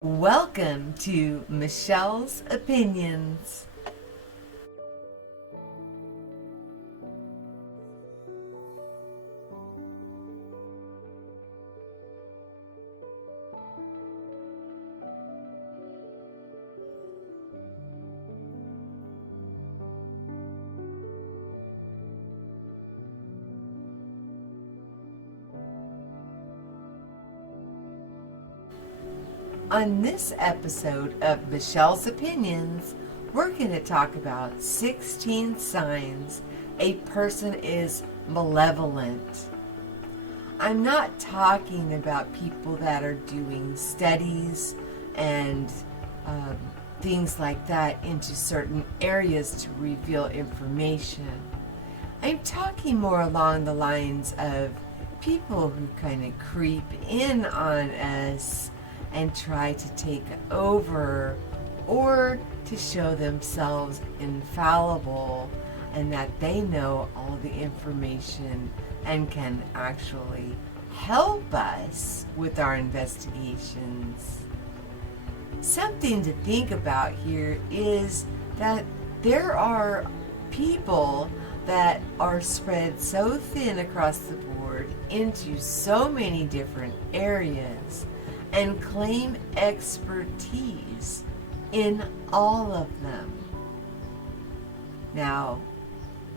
Welcome to Michelle's Opinions. On this episode of Michelle's Opinions, we're going to talk about 16 signs a person is malevolent. I'm not talking about people that are doing studies and things like that into certain areas to reveal information. I'm talking more along the lines of people who kind of creep in on us and try to take over or to show themselves infallible and that they know all the information and can actually help us with our investigations. Something to think about here is that there are people that are spread so thin across the board into so many different areas and claim expertise in all of them. Now,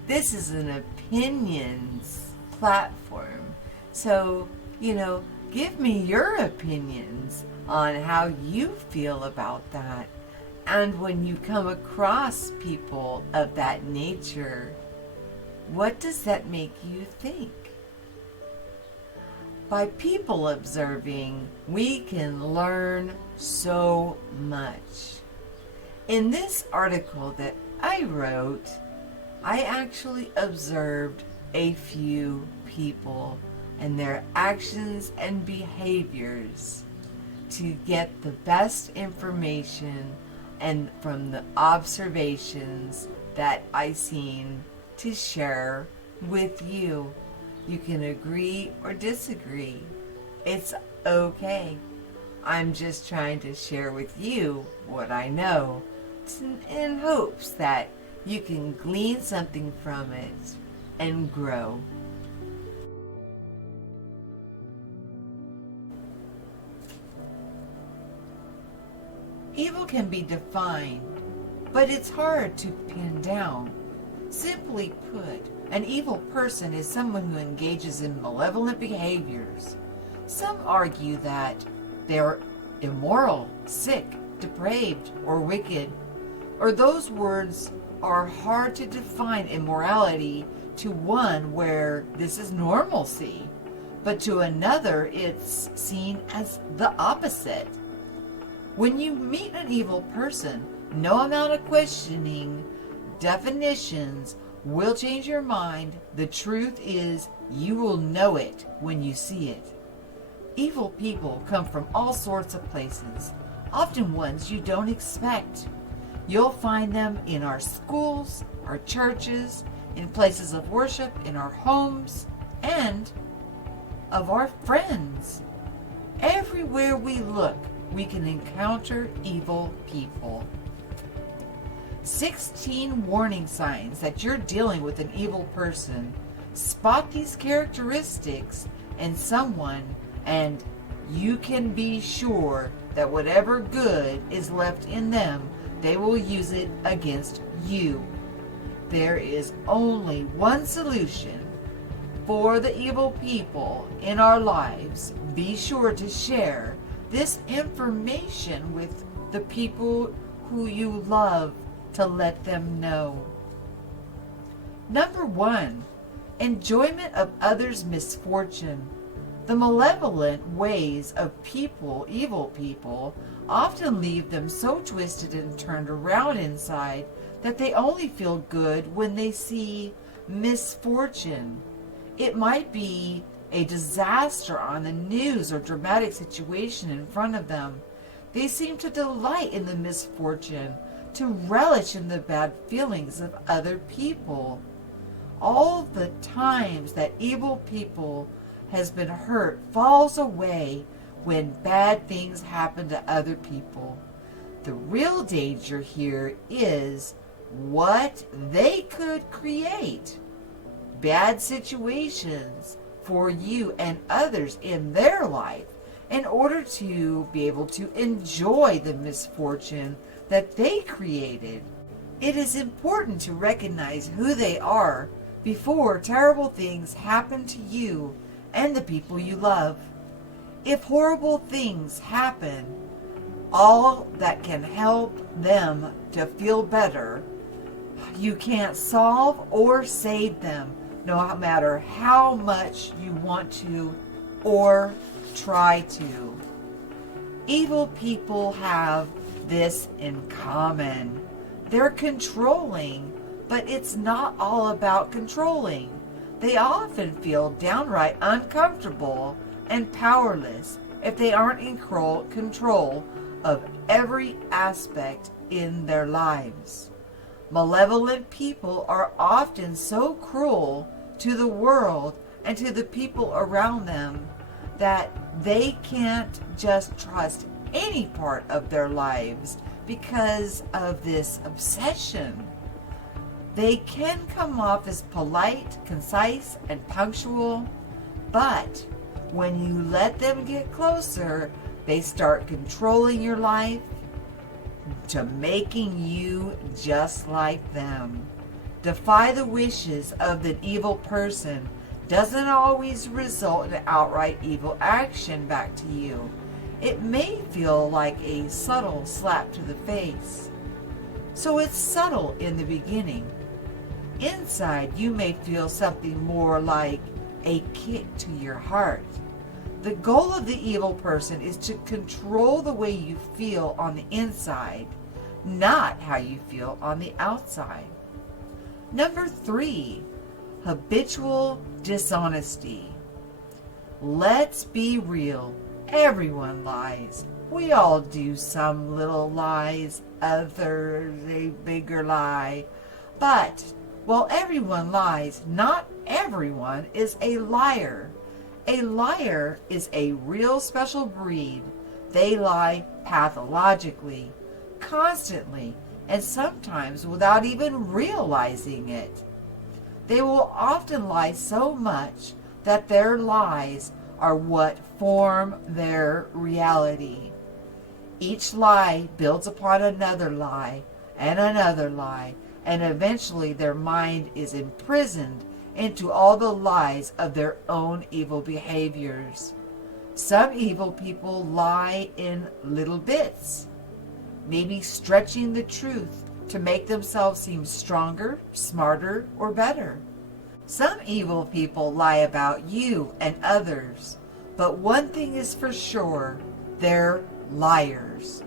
this is an opinions platform, so, give me your opinions on how you feel about that. And when you come across people of that nature, what does that make you think? By people observing, we can learn so much. In this article that I wrote, I actually observed a few people and their actions and behaviors to get the best information and from the observations that I seen to share with you. You can agree or disagree. It's okay. I'm just trying to share with you what I know in hopes that you can glean something from it and grow. Evil can be defined, but it's hard to pin down. Simply put, an evil person is someone who engages in malevolent behaviors. Some argue that they're immoral, sick, depraved, or wicked. Or those words are hard to define immorality to one where this is normalcy, but to another it's seen as the opposite. When you meet an evil person, no amount of questioning definitions will change your mind. The truth is, you will know it when you see it. Evil people come from all sorts of places, often ones you don't expect. You'll find them in our schools, our churches, in places of worship, in our homes, and of our friends. Everywhere we look, we can encounter evil people. 16 warning signs that you're dealing with an evil person. Spot these characteristics in someone, and you can be sure that whatever good is left in them, they will use it against you. There is only one solution for the evil people in our lives. Be sure to share this information with the people who you love to let them know. Number 1, enjoyment of others' misfortune. The malevolent ways of people, evil people, often leave them so twisted and turned around inside that they only feel good when they see misfortune. It might be a disaster on the news or dramatic situation in front of them. They seem to delight in the misfortune, to relish in the bad feelings of other people. All the times that evil people has been hurt falls away when bad things happen to other people. The real danger here is what they could create. Bad situations for you and others in their life in order to be able to enjoy the misfortune that they created. It is important to recognize who they are before terrible things happen to you and the people you love. If horrible things happen, all that can help them to feel better, you can't solve or save them, no matter how much you want to or try to. Evil people have this in common. They're controlling, but it's not all about controlling. They often feel downright uncomfortable and powerless if they aren't in control of every aspect in their lives. Malevolent people are often so cruel to the world and to the people around them that they can't just trust any part of their lives because of this obsession. They can come off as polite, concise, and punctual, but when you let them get closer, they start controlling your life to making you just like them. Defy the wishes of the evil person doesn't always result in outright evil action back to you. It may feel like a subtle slap to the face. So it's subtle in the beginning. Inside, you may feel something more like a kick to your heart. The goal of the evil person is to control the way you feel on the inside, not how you feel on the outside. Number 3, habitual dishonesty. Let's be real. Everyone lies. We all do some little lies, others a bigger lie. But while everyone lies, not everyone is a liar. A liar is a real special breed. They lie pathologically, constantly, and sometimes without even realizing it. They will often lie so much that their lies are what form their reality. Each lie builds upon another lie, and eventually their mind is imprisoned into all the lies of their own evil behaviors. Some evil people lie in little bits, maybe stretching the truth to make themselves seem stronger, smarter, or better. Some evil people lie about you and others, but one thing is for sure, they're liars.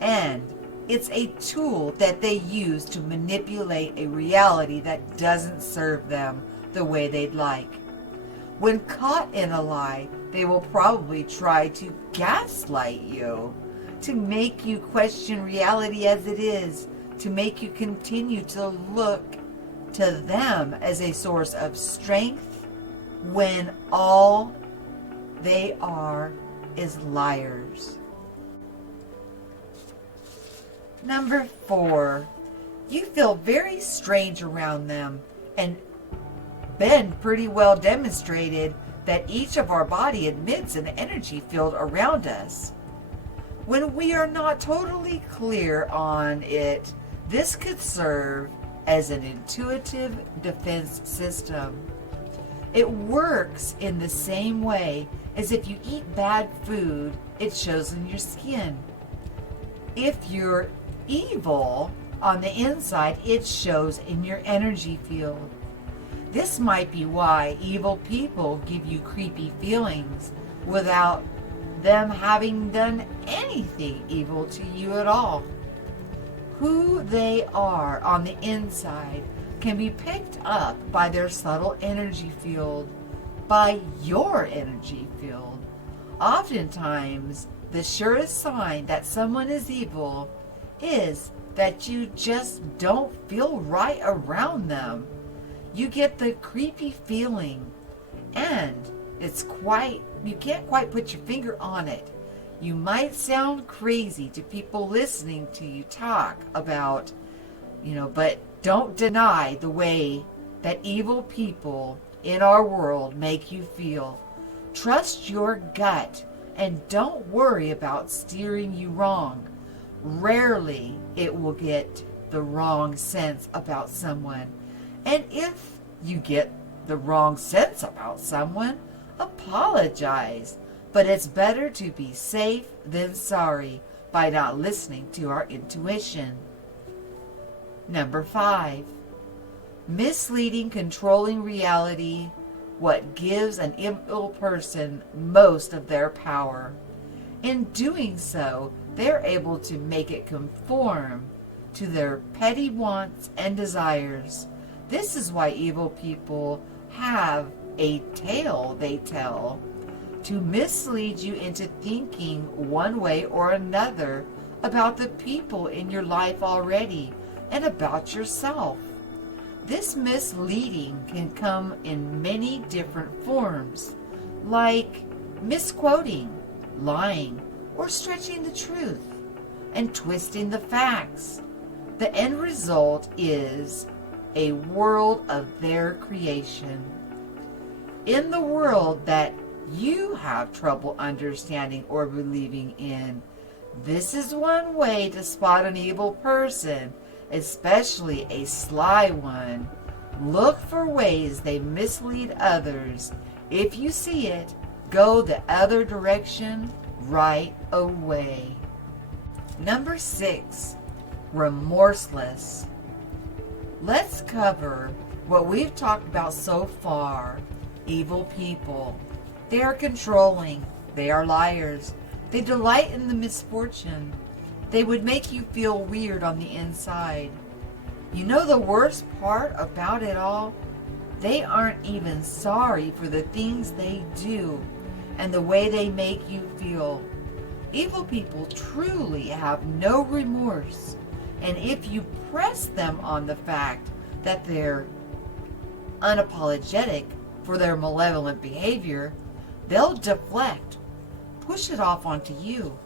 And it's a tool that they use to manipulate a reality that doesn't serve them the way they'd like. When caught in a lie, they will probably try to gaslight you, to make you question reality as it is, to make you continue to look to them as a source of strength when all they are is liars. Number 4, you feel very strange around them, and been pretty well demonstrated that each of our body emits an energy field around us. When we are not totally clear on it, this could serve as an intuitive defense system. It works in the same way as if you eat bad food, it shows in your skin. If you're evil on the inside, it shows in your energy field. This might be why evil people give you creepy feelings without them having done anything evil to you at all. Who they are on the inside can be picked up by their subtle energy field, by your energy field. Oftentimes, the surest sign that someone is evil is that you just don't feel right around them. You get the creepy feeling, and You can't quite put your finger on it. You might sound crazy to people listening to you talk about, but don't deny the way that evil people in our world make you feel. Trust your gut and don't worry about steering you wrong. Rarely it will get the wrong sense about someone. And if you get the wrong sense about someone, apologize. But it's better to be safe than sorry by not listening to our intuition. Number 5, misleading, controlling reality, what gives an evil person most of their power. In doing so, they're able to make it conform to their petty wants and desires. This is why evil people have a tale they tell to mislead you into thinking one way or another about the people in your life already and about yourself. This misleading can come in many different forms, like misquoting, lying, or stretching the truth and twisting the facts. The end result is a world of their creation. In the world that you have trouble understanding or believing in, this is one way to spot an evil person, especially a sly one. Look for ways they mislead others. If you see it, go the other direction right away. Number 6, remorseless. Let's cover what we've talked about so far. Evil people. They are controlling. They are liars. They delight in the misfortune. They would make you feel weird on the inside. You know the worst part about it all? They aren't even sorry for the things they do and the way they make you feel. Evil people truly have no remorse, and if you press them on the fact that they're unapologetic for their malevolent behavior, they'll deflect, push it off onto you,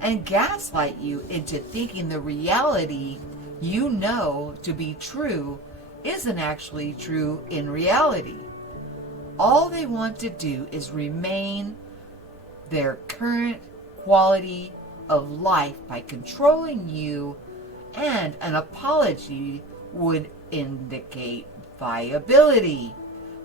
and gaslight you into thinking the reality you know to be true isn't actually true in reality. All they want to do is remain their current quality of life by controlling you, and an apology would indicate viability.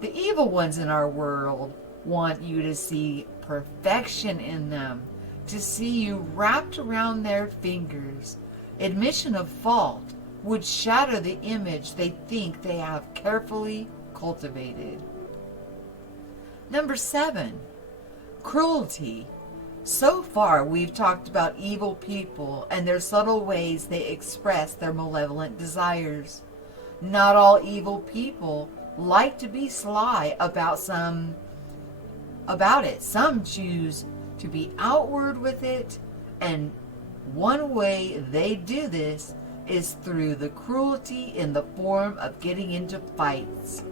The evil ones in our world want you to see perfection in them, to see you wrapped around their fingers. Admission of fault would shatter the image they think they have carefully cultivated. Number 7, cruelty. So far, we've talked about evil people and their subtle ways they express their malevolent desires. Not all evil people like to be sly about it. Some choose to be outward with it, and one way they do this is through the cruelty in the form of getting into fights,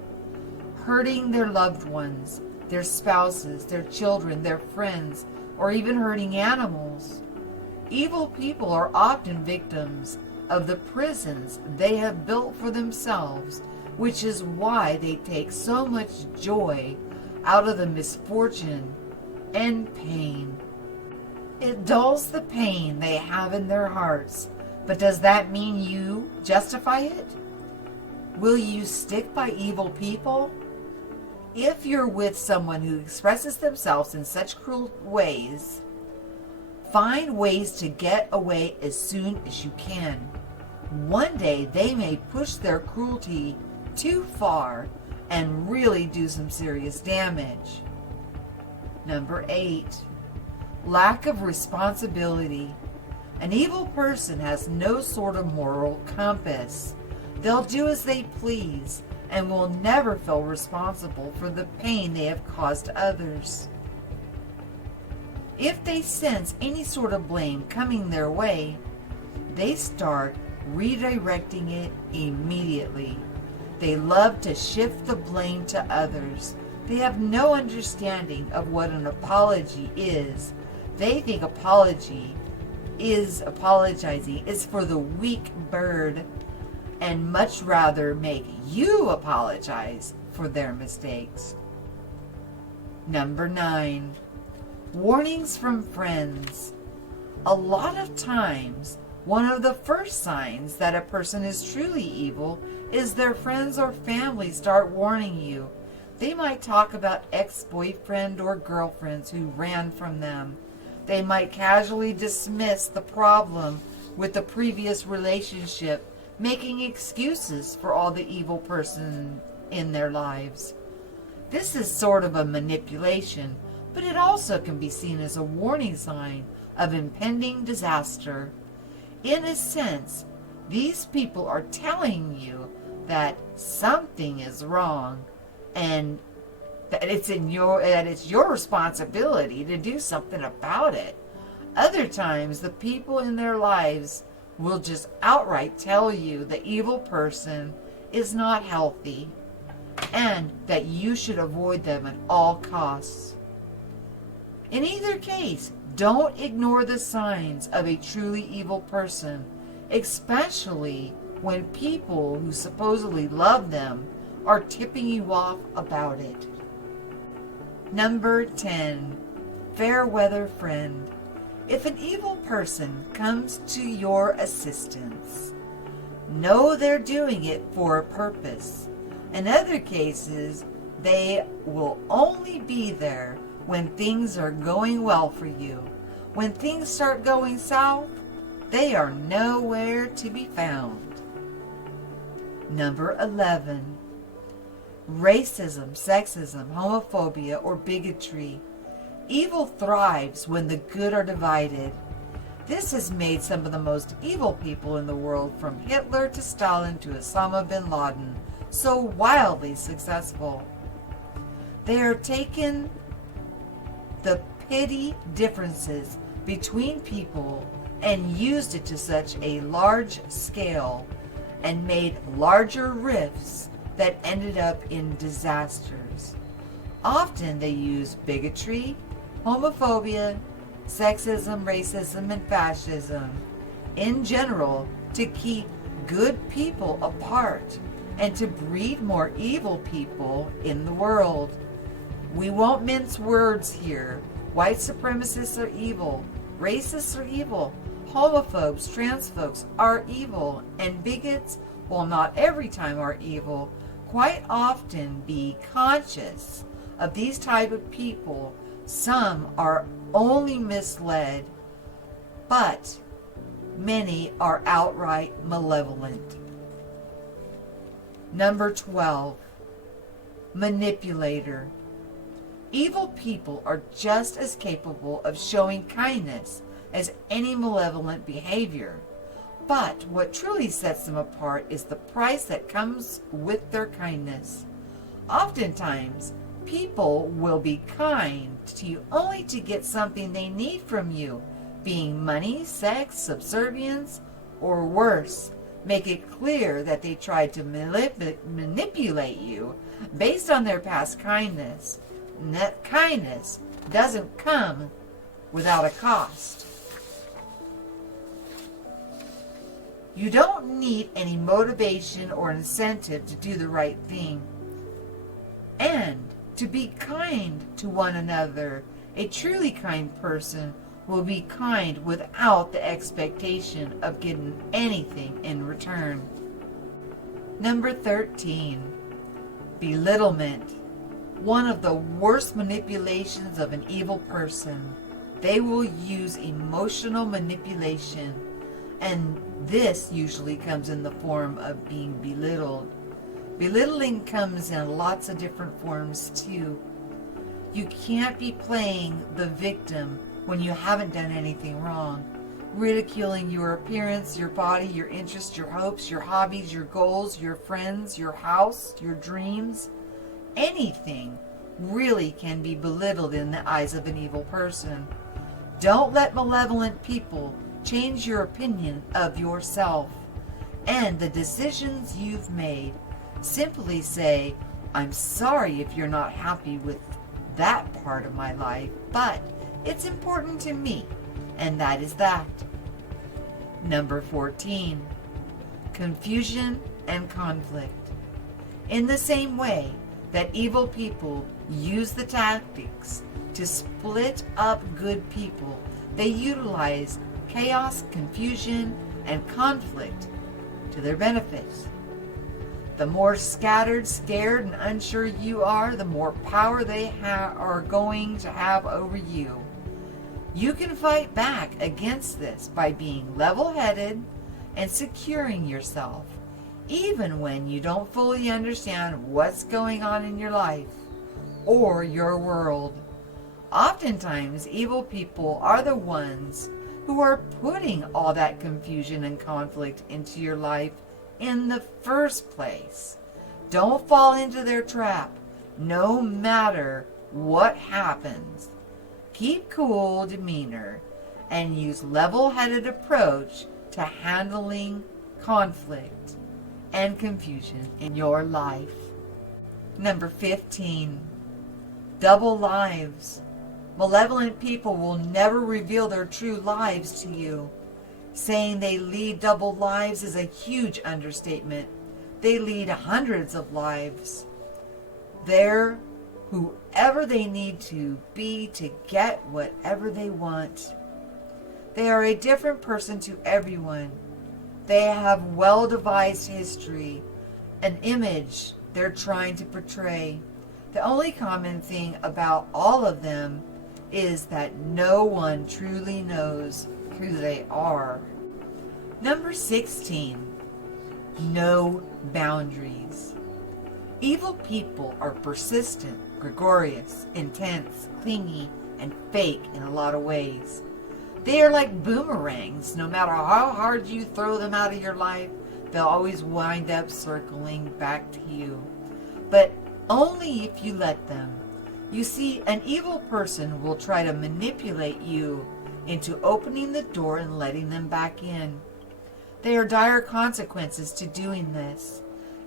hurting their loved ones, their spouses, their children, their friends, or even hurting animals. Evil people are often victims of the prisons they have built for themselves, which is why they take so much joy out of the misfortune and pain. It dulls the pain they have in their hearts, but does that mean you justify it? Will you stick by evil people? If you're with someone who expresses themselves in such cruel ways, find ways to get away as soon as you can. One day they may push their cruelty too far and really do some serious damage. Number 8, lack of responsibility. An evil person has no sort of moral compass. They'll do as they please and will never feel responsible for the pain they have caused others. If they sense any sort of blame coming their way, they start redirecting it immediately. They love to shift the blame to others. They have no understanding of what an apology is. They think apologizing is for the weak bird, and much rather make you apologize for their mistakes. Number 9, warnings from friends. A lot of times, one of the first signs that a person is truly evil is their friends or family start warning you. They might talk about ex-boyfriend or girlfriends who ran from them. They might casually dismiss the problem with the previous relationship, making excuses for all the evil person in their lives. This is sort of a manipulation, but it also can be seen as a warning sign of impending disaster. In a sense, these people are telling you that something is wrong and that it's your responsibility to do something about it. Other times, the people in their lives will just outright tell you the evil person is not healthy and that you should avoid them at all costs. In either case, don't ignore the signs of a truly evil person, especially when people who supposedly love them are tipping you off about it. Number 10, fair weather friend. If an evil person comes to your assistance, know they're doing it for a purpose. In other cases, they will only be there when things are going well for you. When things start going south, they are nowhere to be found. Number 11, racism, sexism, homophobia, or bigotry. Evil thrives when the good are divided. This has made some of the most evil people in the world, from Hitler to Stalin to Osama bin Laden, so wildly successful. They are taking the petty differences between people and used it to such a large scale and made larger rifts that ended up in disasters. Often they use bigotry, homophobia, sexism, racism, and fascism in general to keep good people apart and to breed more evil people in the world. We won't mince words here. White supremacists are evil. Racists are evil. Homophobes, transphobes are evil. And bigots, while not every time are evil, quite often be conscious of these type of people. Some are only misled, but many are outright malevolent. Number 12, manipulator. Evil people are just as capable of showing kindness as any malevolent behavior. But what truly sets them apart is the price that comes with their kindness. Oftentimes, people will be kind to you only to get something they need from you, being money, sex, subservience, or worse. Make it clear that they tried to manipulate you based on their past kindness. And that kindness doesn't come without a cost. You don't need any motivation or incentive to do the right thing and to be kind to one another. A truly kind person will be kind without the expectation of getting anything in return. Number 13, belittlement. One of the worst manipulations of an evil person. They will use emotional manipulation, and this usually comes in the form of being belittled. Belittling comes in lots of different forms too. You can't be playing the victim when you haven't done anything wrong. Ridiculing your appearance, your body, your interests, your hopes, your hobbies, your goals, your friends, your house, your dreams. Anything really can be belittled in the eyes of an evil person. Don't let malevolent people change your opinion of yourself and the decisions you've made. Simply say, I'm sorry if you're not happy with that part of my life, but it's important to me, and that is that. Number 14, confusion and conflict. In the same way that evil people use the tactics to split up good people, they utilize chaos, confusion, and conflict to their benefit. The more scattered, scared, and unsure you are, the more power they are going to have over you. You can fight back against this by being level-headed and securing yourself, even when you don't fully understand what's going on in your life or your world. Oftentimes, evil people are the ones who are putting all that confusion and conflict into your life in the first place. Don't fall into their trap, no matter what happens. Keep cool demeanor and use level-headed approach to handling conflict and confusion in your life. Number 15, double lives. Malevolent people will never reveal their true lives to you. Saying they lead double lives is a huge understatement. They lead hundreds of lives. They're whoever they need to be to get whatever they want. They are a different person to everyone. They have well-devised history, an image they're trying to portray. The only common thing about all of them is that no one truly knows who they are. Number 16, no boundaries. Evil people are persistent, gregarious, intense, clingy, and fake in a lot of ways. They are like boomerangs. No matter how hard you throw them out of your life, they'll always wind up circling back to you. But only if you let them. You see, an evil person will try to manipulate you into opening the door and letting them back in. There are dire consequences to doing this,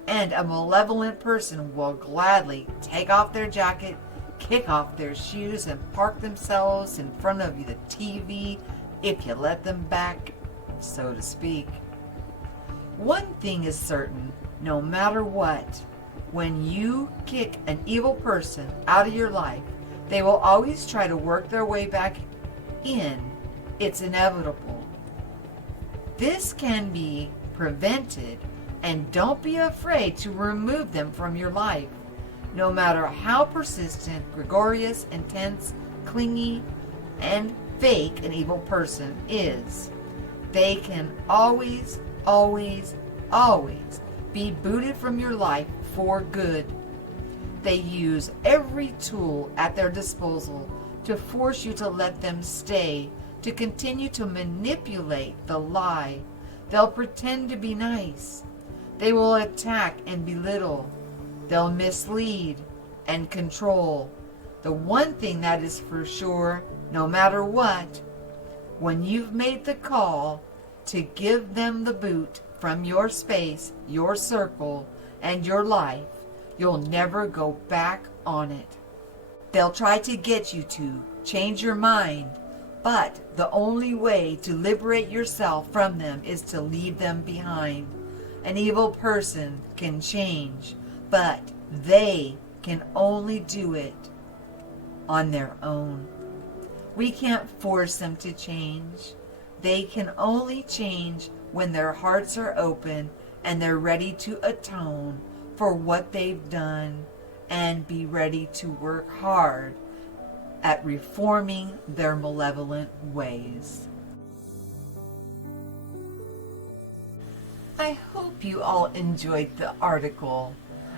and a malevolent person will gladly take off their jacket, kick off their shoes, and park themselves in front of the TV if you let them back, so to speak. One thing is certain, no matter what, when you kick an evil person out of your life, they will always try to work their way back in. It's inevitable. This can be prevented, and don't be afraid to remove them from your life. No matter how persistent, gregarious, intense, clingy, and fake an evil person is, they can always, always, always be booted from your life for good. They use every tool at their disposal to force you to let them stay, to continue to manipulate the lie. They'll pretend to be nice. They will attack and belittle. They'll mislead and control. The one thing that is for sure, no matter what, when you've made the call to give them the boot from your space, your circle, and your life, you'll never go back on it. They'll try to get you to change your mind, but the only way to liberate yourself from them is to leave them behind. An evil person can change, but they can only do it on their own. We can't force them to change. They can only change when their hearts are open and they're ready to atone for what they've done and be ready to work hard at reforming their malevolent ways. I hope you all enjoyed the article,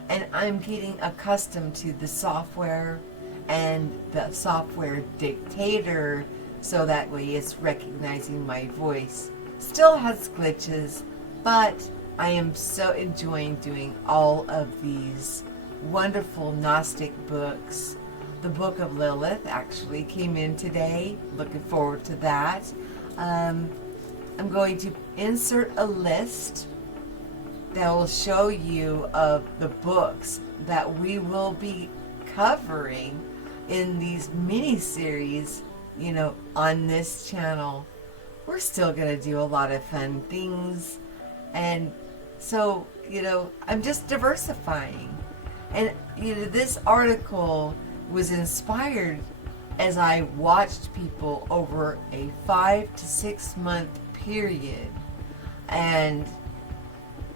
and I'm getting accustomed to the software and the software dictator, so that way it's recognizing my voice. Still has glitches, but I am so enjoying doing all of these wonderful Gnostic books. The Book of Lilith actually came in today. Looking forward to that. I'm going to insert a list that will show you of the books that we will be covering in these mini-series, on this channel. We're still going to do a lot of fun things. And so, I'm just diversifying. And, this article was inspired as I watched people over a 5 to 6 month period and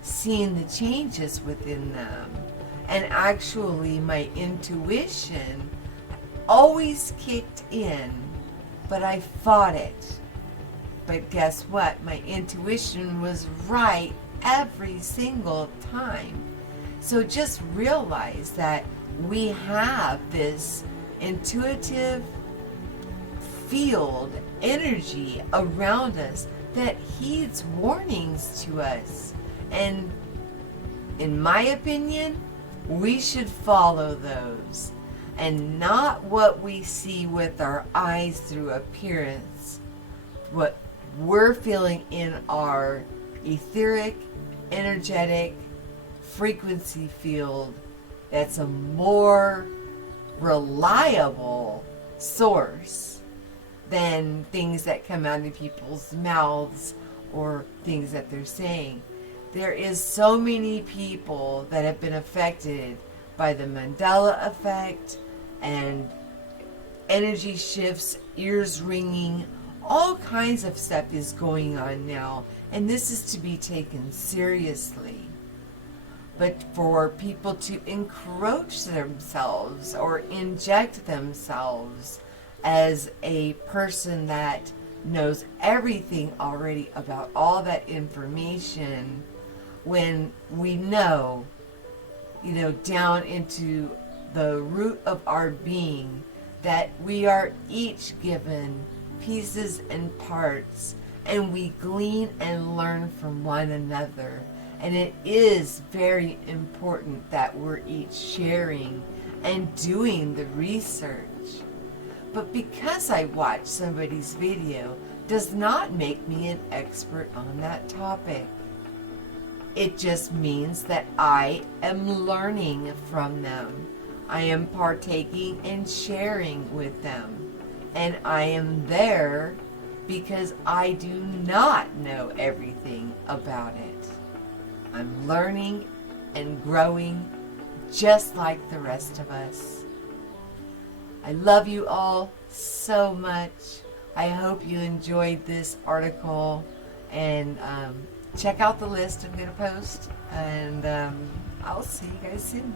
seeing the changes within them. And actually, my intuition always kicked in, but I fought it. But guess what? My intuition was right every single time. So just realize that we have this intuitive field energy around us that heeds warnings to us. And in my opinion, we should follow those and not what we see with our eyes through appearance, what we're feeling in our etheric, energetic frequency field. That's a more reliable source than things that come out of people's mouths or things that they're saying. There is so many people that have been affected by the Mandela effect and energy shifts, ears ringing, all kinds of stuff is going on now, and this is to be taken seriously. But for people to encroach themselves or inject themselves as a person that knows everything already about all that information, when we know, down into the root of our being, that we are each given pieces and parts, and we glean and learn from one another. And it is very important that we're each sharing and doing the research. But because I watch somebody's video does not make me an expert on that topic. It just means that I am learning from them. I am partaking and sharing with them. And I am there because I do not know everything about it. I'm learning and growing just like the rest of us. I love you all so much. I hope you enjoyed this article, and check out the list I'm going to post, and I'll see you guys soon.